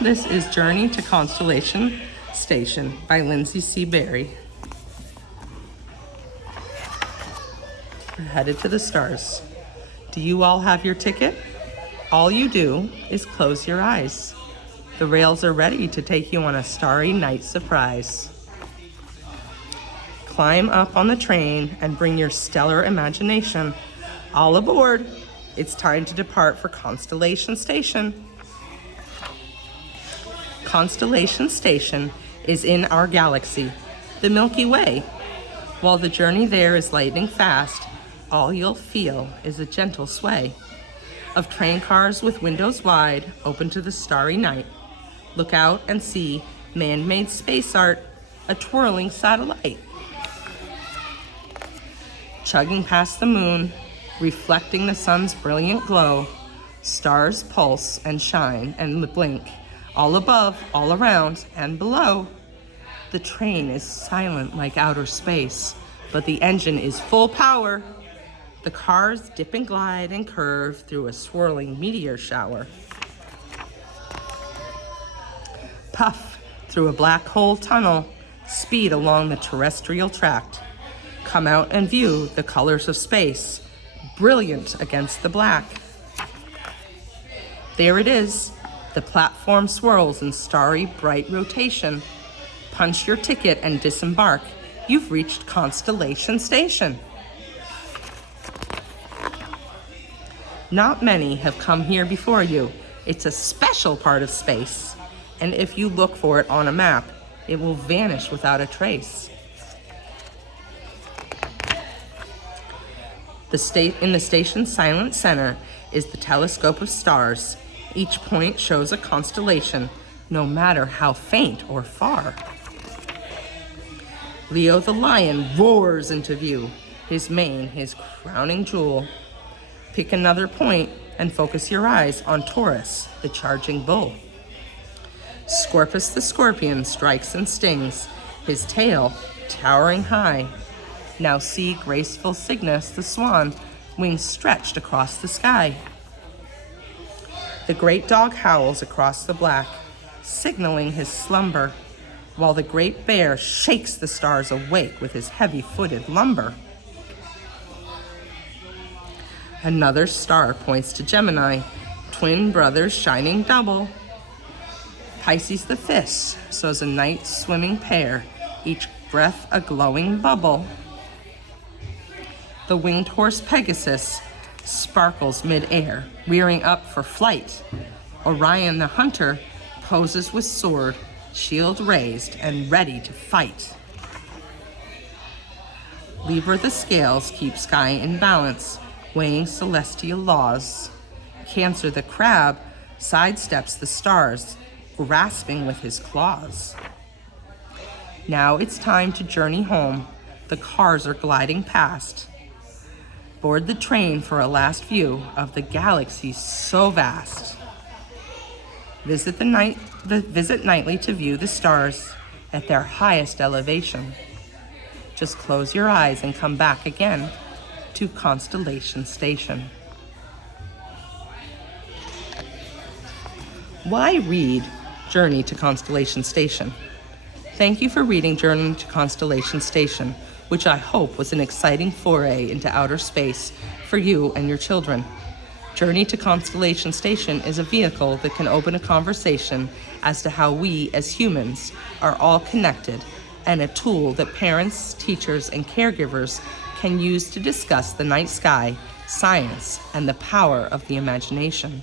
This is Journey to Constellation Station by Lindsay C. Berry. We're headed to the stars. Do you all have your ticket? All you do is close your eyes. The rails are ready to take you on a starry night surprise. Climb up on the train and bring your stellar imagination. All aboard. It's time to depart for Constellation Station. Constellation Station is in our galaxy, the Milky Way. While the journey there is lightning fast, all you'll feel is a gentle sway of train cars with windows wide, open to the starry night. Look out and see man-made space art, a twirling satellite. Chugging past the moon, reflecting the sun's brilliant glow, stars pulse and shine and blink, all above, all around, and below. The train is silent like outer space, but the engine is full power. The cars dip and glide and curve through a swirling meteor shower. Puff through a black hole tunnel, speed along the terrestrial tract. Come out and view the colors of space, brilliant against the black. There it is. The platform swirls in starry, bright rotation. Punch your ticket and disembark. You've reached Constellation Station. Not many have come here before you. It's a special part of space. And if you look for it on a map, it will vanish without a trace. In the station's silent center is the telescope of stars. Each point shows a constellation, no matter how faint or far. Leo the lion roars into view, his mane his crowning jewel. Pick another point and focus your eyes on Taurus, the charging bull. Scorpus the scorpion strikes and stings, his tail towering high. Now see graceful Cygnus the swan, wings stretched across the sky. The great dog howls across the black, signaling his slumber, while the great bear shakes the stars awake with his heavy-footed lumber. Another star points to Gemini, twin brothers shining double. Pisces the fish sows a night swimming pair, each breath a glowing bubble. The winged horse Pegasus sparkles mid-air, rearing up for flight. Orion the hunter poses with sword, shield raised and ready to fight. Libra the scales keep sky in balance, weighing celestial laws. Cancer the crab sidesteps the stars, grasping with his claws. Now it's time to journey home. The cars are gliding past. Board the train for a last view of the galaxy so vast. Visit nightly to view the stars at their highest elevation. Just close your eyes and come back again to Constellation Station. Why read Journey to Constellation Station? Thank you for reading Journey to Constellation Station, which I hope was an exciting foray into outer space for you and your children. Journey to Constellation Station is a vehicle that can open a conversation as to how we as humans are all connected, and a tool that parents, teachers, and caregivers can use to discuss the night sky, science, and the power of the imagination.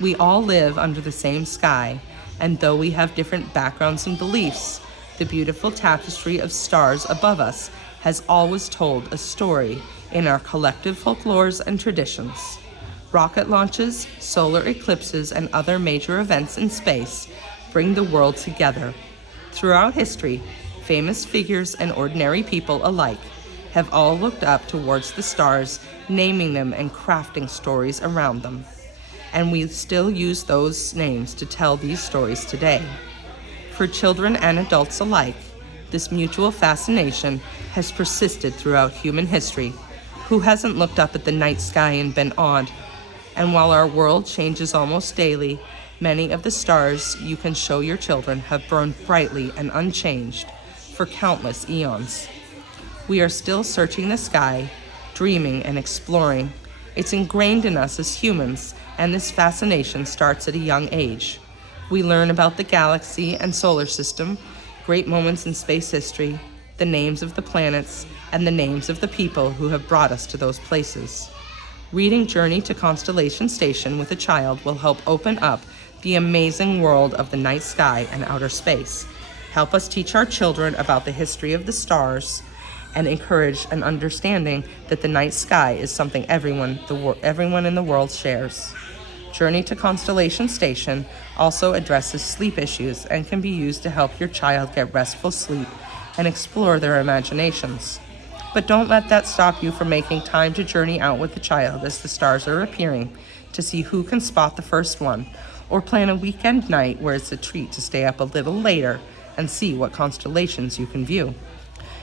We all live under the same sky, and though we have different backgrounds and beliefs, the beautiful tapestry of stars above us has always told a story in our collective folklores and traditions. Rocket launches, solar eclipses, and other major events in space bring the world together. Throughout history, famous figures and ordinary people alike have all looked up towards the stars, naming them and crafting stories around them. And we still use those names to tell these stories today. For children and adults alike, this mutual fascination has persisted throughout human history. Who hasn't looked up at the night sky and been awed? And while our world changes almost daily, Many of the stars you can show your children have burned brightly and unchanged for countless eons. We are still searching the sky, dreaming and exploring. It's ingrained in us as humans, and this fascination starts at a young age. We learn about the galaxy and solar system, great moments in space history, the names of the planets, and the names of the people who have brought us to those places. Reading Journey to Constellation Station with a child will help open up the amazing world of the night sky and outer space. Help us teach our children about the history of the stars and encourage an understanding that the night sky is something everyone in the world shares. Journey to Constellation Station also addresses sleep issues and can be used to help your child get restful sleep and explore their imaginations. But don't let that stop you from making time to journey out with the child as the stars are appearing to see who can spot the first one, or plan a weekend night where it's a treat to stay up a little later and see what constellations you can view.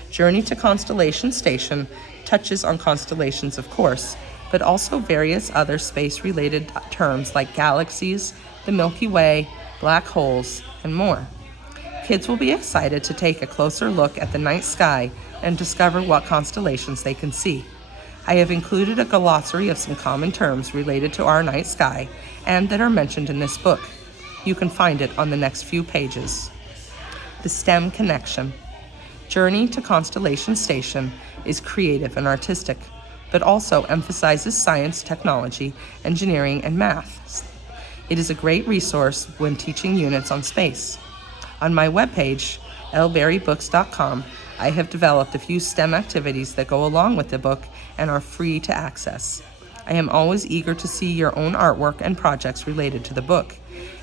Journey to Constellation Station touches on constellations, of course, but also various other space-related terms like galaxies, the Milky Way, black holes, and more. Kids will be excited to take a closer look at the night sky and discover what constellations they can see. I have included a glossary of some common terms related to our night sky and that are mentioned in this book. You can find it on the next few pages. The STEM connection. Journey to Constellation Station is creative and artistic, but also emphasizes science, technology, engineering, and math. It is a great resource when teaching units on space. On my webpage, lberrybooks.com, I have developed a few STEM activities that go along with the book and are free to access. I am always eager to see your own artwork and projects related to the book,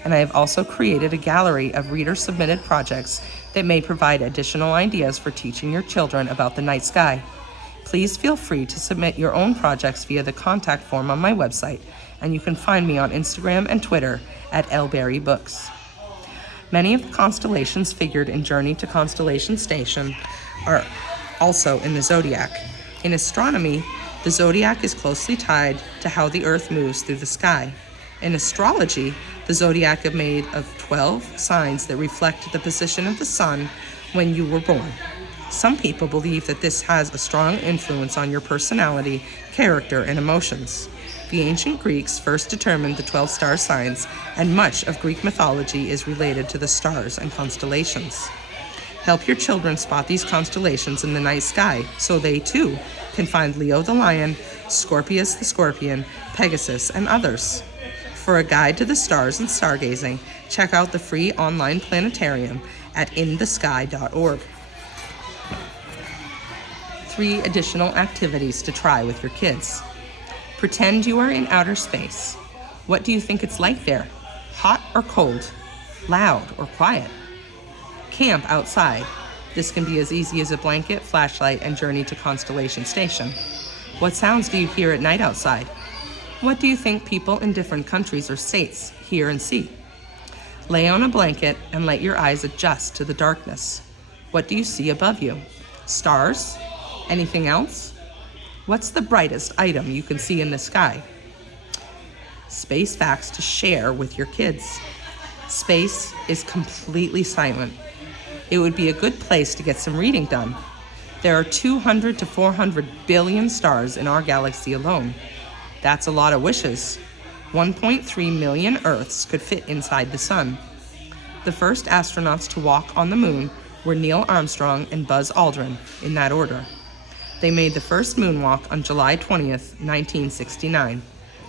and I have also created a gallery of reader-submitted projects that may provide additional ideas for teaching your children about the night sky. Please feel free to submit your own projects via the contact form on my website, and you can find me on Instagram and Twitter at lberrybooks. Many of the constellations figured in Journey to Constellation Station are also in the zodiac. In astronomy, the zodiac is closely tied to how the Earth moves through the sky. In astrology, the zodiac is made of 12 signs that reflect the position of the sun when you were born. Some people believe that this has a strong influence on your personality, character, and emotions. The ancient Greeks first determined the 12 star signs, and much of Greek mythology is related to the stars and constellations. Help your children spot these constellations in the night sky so they, too, can find Leo the lion, Scorpius the scorpion, Pegasus, and others. For a guide to the stars and stargazing, check out the free online planetarium at inthesky.org. 3 additional activities to try with your kids. Pretend you are in outer space. What do you think it's like there? Hot or cold? Loud or quiet? Camp outside. This can be as easy as a blanket, flashlight, and Journey to Constellation Station. What sounds do you hear at night outside? What do you think people in different countries or states hear and see? Lay on a blanket and let your eyes adjust to the darkness. What do you see above you? Stars? Anything else? What's the brightest item you can see in the sky? Space facts to share with your kids. Space is completely silent. It would be a good place to get some reading done. There are 200 to 400 billion stars in our galaxy alone. That's a lot of wishes. 1.3 million Earths could fit inside the sun. The first astronauts to walk on the moon were Neil Armstrong and Buzz Aldrin, in that order. They made the first moonwalk on July 20th, 1969.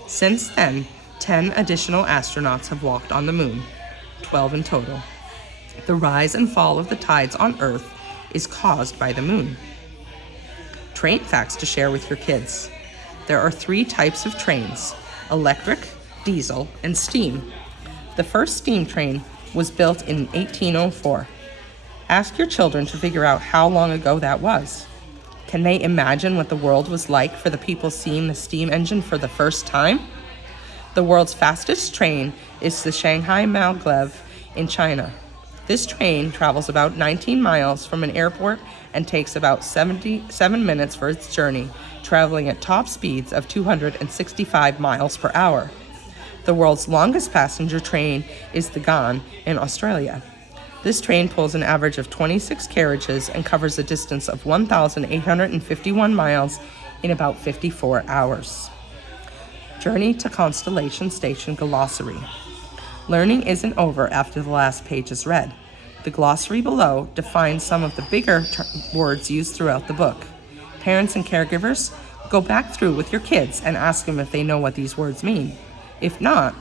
Since then, 10 additional astronauts have walked on the moon, 12 in total. The rise and fall of the tides on Earth is caused by the moon. Train facts to share with your kids. There are 3 types of trains: electric, diesel, and steam. The first steam train was built in 1804. Ask your children to figure out how long ago that was. Can they imagine what the world was like for the people seeing the steam engine for the first time? The world's fastest train is the Shanghai Maglev in China. This train travels about 19 miles from an airport and takes about 77 minutes for its journey, traveling at top speeds of 265 miles per hour. The world's longest passenger train is the Ghan in Australia. This train pulls an average of 26 carriages and covers a distance of 1,851 miles in about 54 hours. Journey to Constellation Station Glossary. Learning isn't over after the last page is read. The glossary below defines some of the bigger words used throughout the book. Parents and caregivers, go back through with your kids and ask them if they know what these words mean. If not,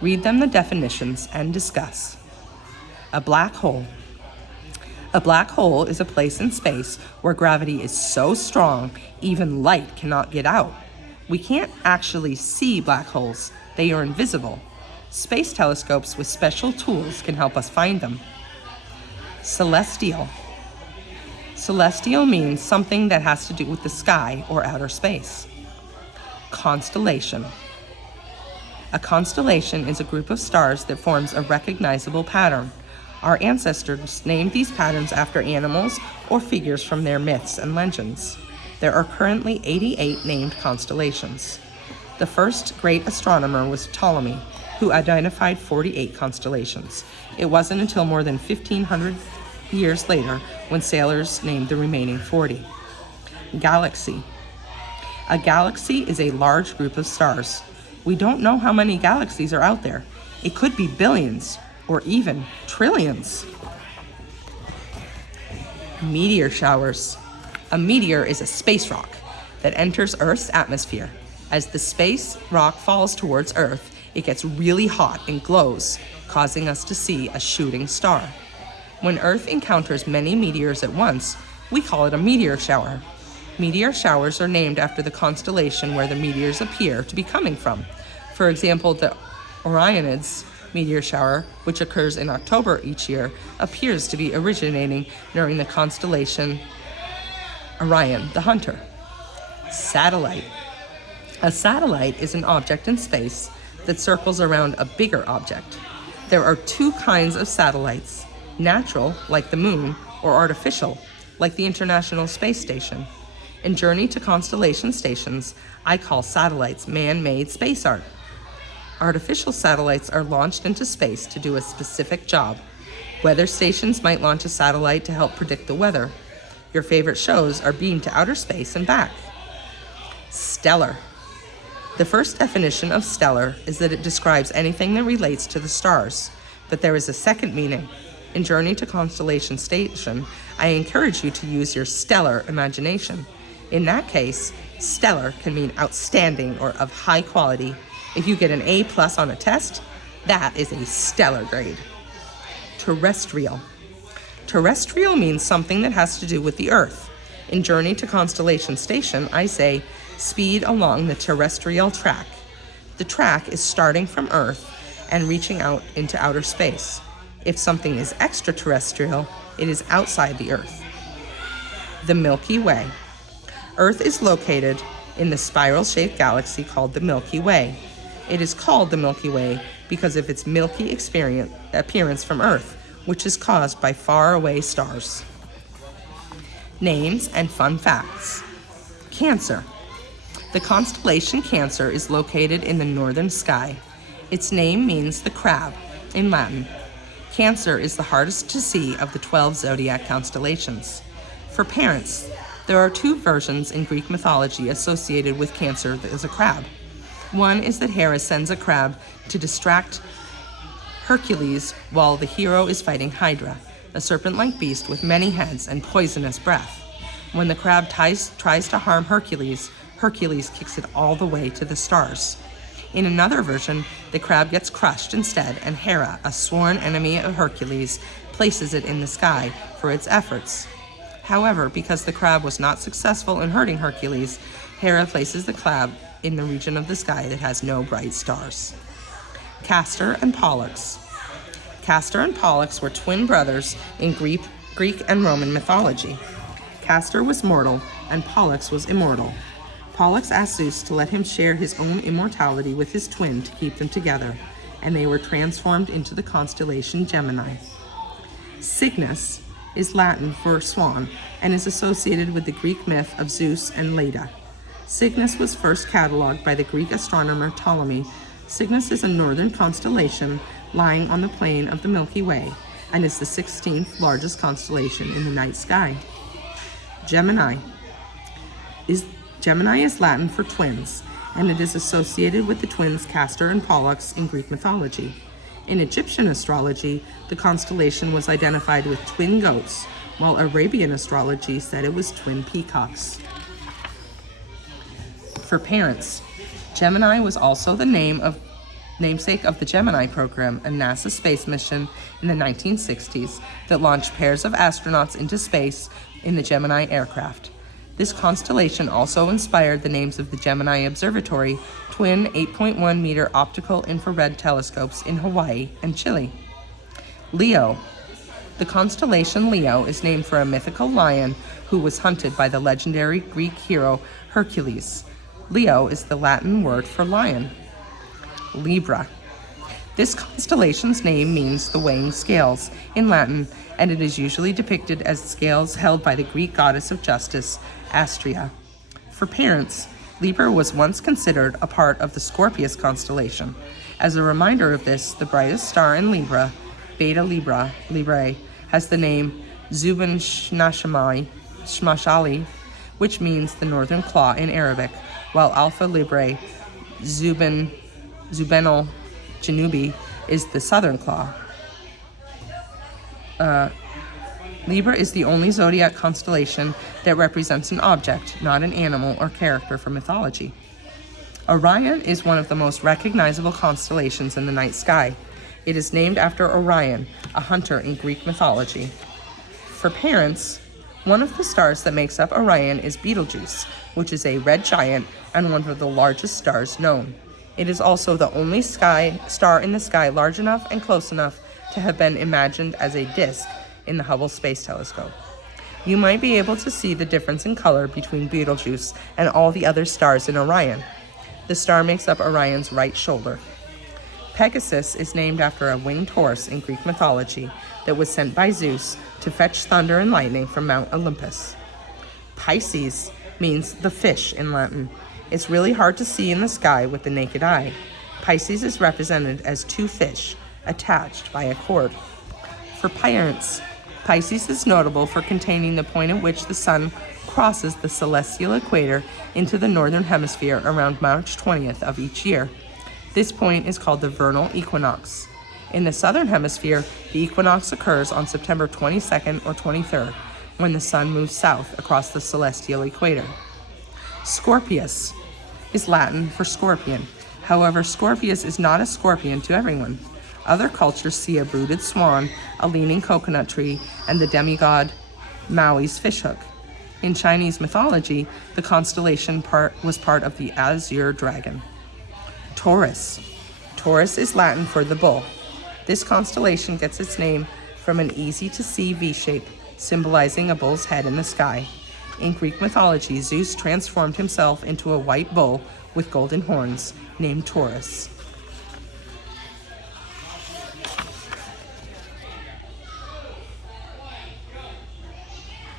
read them the definitions and discuss. A black hole. A black hole is a place in space where gravity is so strong, even light cannot get out. We can't actually see black holes. They are invisible. Space telescopes with special tools can help us find them. Celestial. Celestial means something that has to do with the sky or outer space. Constellation. A constellation is a group of stars that forms a recognizable pattern. Our ancestors named these patterns after animals or figures from their myths and legends. There are currently 88 named constellations. The first great astronomer was Ptolemy, who identified 48 constellations. It wasn't until more than 1,500 years later when sailors named the remaining 40. Galaxy. A galaxy is a large group of stars. We don't know how many galaxies are out there. It could be billions or even trillions. Meteor showers. A meteor is a space rock that enters Earth's atmosphere. As the space rock falls towards Earth, it gets really hot and glows, causing us to see a shooting star. When Earth encounters many meteors at once, we call it a meteor shower. Meteor showers are named after the constellation where the meteors appear to be coming from. For example, the Orionids meteor shower, which occurs in October each year, appears to be originating during the constellation Orion, the Hunter. Satellite. A satellite is an object in space that circles around a bigger object. There are two kinds of satellites: natural, like the moon, or artificial, like the International Space Station. In Journey to Constellation Stations, I call satellites man-made space art. Artificial satellites are launched into space to do a specific job. Weather stations might launch a satellite to help predict the weather. Your favorite shows are beamed to outer space and back. Stellar. The first definition of stellar is that it describes anything that relates to the stars, but there is a second meaning. In Journey to Constellation Station, I encourage you to use your stellar imagination. In that case, stellar can mean outstanding or of high quality. If you get an A+ on a test, that is a stellar grade. Terrestrial. Terrestrial means something that has to do with the Earth. In Journey to Constellation Station, I say, speed along the terrestrial track. The track is starting from Earth and reaching out into outer space. If something is extraterrestrial, it is outside the Earth. The Milky Way. Earth is located in the spiral-shaped galaxy called the Milky Way. It is called the Milky Way because of its milky appearance from Earth, which is caused by faraway stars. Names and fun facts. Cancer. The constellation Cancer is located in the northern sky. Its name means the crab in Latin. Cancer is the hardest to see of the 12 zodiac constellations. For parents, there are two versions in Greek mythology associated with Cancer as a crab. One is that Hera sends a crab to distract Hercules while the hero is fighting Hydra, a serpent-like beast with many heads and poisonous breath. When the crab tries to harm Hercules, Hercules kicks it all the way to the stars. In another version, the crab gets crushed instead, and Hera, a sworn enemy of Hercules, places it in the sky for its efforts. However, because the crab was not successful in hurting Hercules, Hera places the crab in the region of the sky that has no bright stars. Castor and Pollux. Castor and Pollux were twin brothers in Greek and Roman mythology. Castor was mortal, and Pollux was immortal. Pollux asked Zeus to let him share his own immortality with his twin to keep them together, and they were transformed into the constellation Gemini. Cygnus is Latin for swan and is associated with the Greek myth of Zeus and Leda. Cygnus was first cataloged by the Greek astronomer Ptolemy Cygnus is a northern constellation lying on the plane of the Milky Way and is the 16th largest constellation in the night sky. Gemini is Latin for twins, and it is associated with the twins Castor and Pollux in Greek mythology. In Egyptian astrology, the constellation was identified with twin goats, while Arabian astrology said it was twin peacocks. For parents, Gemini was also the namesake of the Gemini program, a NASA space mission in the 1960s that launched pairs of astronauts into space in the Gemini aircraft. This constellation also inspired the names of the Gemini Observatory, twin 8.1-meter optical infrared telescopes in Hawaii and Chile. Leo. The constellation Leo is named for a mythical lion who was hunted by the legendary Greek hero Hercules. Leo is the Latin word for lion. Libra. This constellation's name means the weighing scales in Latin, and it is usually depicted as scales held by the Greek goddess of justice, Astrea. For parents, Libra was once considered a part of the Scorpius constellation. As a reminder of this, the brightest star in Libra, Beta Librae, has the name Zubin Shmashali, which means the northern claw in Arabic, while Alpha Librae, Zubenal Janubi, is the southern claw. Libra is the only zodiac constellation that represents an object, not an animal or character from mythology. Orion is one of the most recognizable constellations in the night sky. It is named after Orion, a hunter in Greek mythology. For parents, one of the stars that makes up Orion is Betelgeuse, which is a red giant and one of the largest stars known. It is also the only star in the sky large enough and close enough to have been imagined as a disk in the Hubble Space Telescope. You might be able to see the difference in color between Betelgeuse and all the other stars in Orion. The star makes up Orion's right shoulder. Pegasus is named after a winged horse in Greek mythology that was sent by Zeus to fetch thunder and lightning from Mount Olympus. Pisces means the fish in Latin. It's really hard to see in the sky with the naked eye. Pisces is represented as two fish attached by a cord. For parents, Pisces is notable for containing the point at which the sun crosses the celestial equator into the northern hemisphere around March 20th of each year. This point is called the vernal equinox. In the southern hemisphere, the equinox occurs on September 22nd or 23rd, when the sun moves south across the celestial equator. Scorpius is Latin for scorpion. However, Scorpius is not a scorpion to everyone. Other cultures see a brooded swan, a leaning coconut tree, and the demigod Maui's fishhook. In Chinese mythology, the constellation was part of the azure dragon. Taurus. Taurus is Latin for the bull. This constellation gets its name from an easy-to-see V-shape, symbolizing a bull's head in the sky. In Greek mythology, Zeus transformed himself into a white bull with golden horns, named Taurus.